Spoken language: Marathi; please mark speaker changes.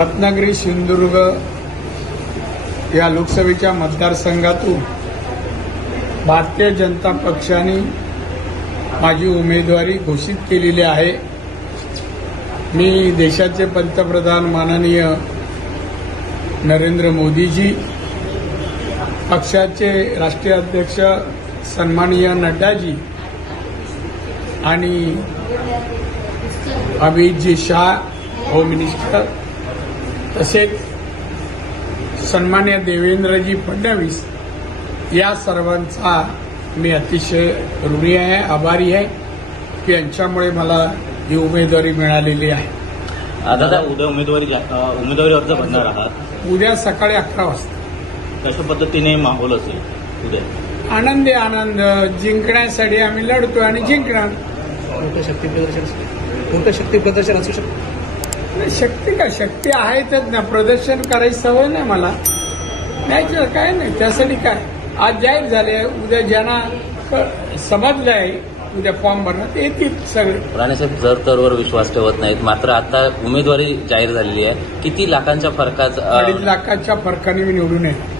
Speaker 1: रत्नागिरी सिंधुदुर्ग या लोकसभेच्या मतदारसंघातून भारतीय जनता पक्षाने माझी उमेदवारी घोषित केलेली आहे. मी देशाचे पंतप्रधान माननीय नरेंद्र मोदीजी पक्षाचे राष्ट्रीय अध्यक्ष सन्माननीय नड्डाजी आणि अमितजी शाह होम मिनिस्टर तसेच सन्मान्य देवेंद्रजी फडणवीस या सर्वांचा मी अतिशय ऋणी आहे आभारी आहे. की यांच्यामुळे मला ही उमेदवारी मिळालेली आहे.
Speaker 2: दादा उद्या उमेदवारी उमेदवारी अर्ज भरणार आहात.
Speaker 1: उद्या सकाळी अकरा वाजता.
Speaker 2: कशा पद्धतीने माहोल असेल उद्या?
Speaker 1: आनंदी आनंद जिंकण्यासाठी आम्ही लढतो आणि जिंकणार.
Speaker 3: मोठं शक्ती प्रदर्शन मोठं शक्ती प्रदर्शन असू शकतं?
Speaker 1: नाही, शक्ती काय शक्ती आहेतच ना प्रदर्शन करायची सवय नाही मला. नाही काय नाही. त्यासाठी काय? आज जाहीर झाले उद्या ज्यांना क- समजलं आहे उद्या फॉर्म भरणार ते येतील सगळे.
Speaker 4: राणेसाहेब जर तरवर विश्वास ठेवत नाहीत मात्र आता उमेदवारी जाहीर झालेली आहे. किती लाखांच्या फरकात अ,
Speaker 1: अडीच लाखाच्या फरकाने मी निवडून येईल.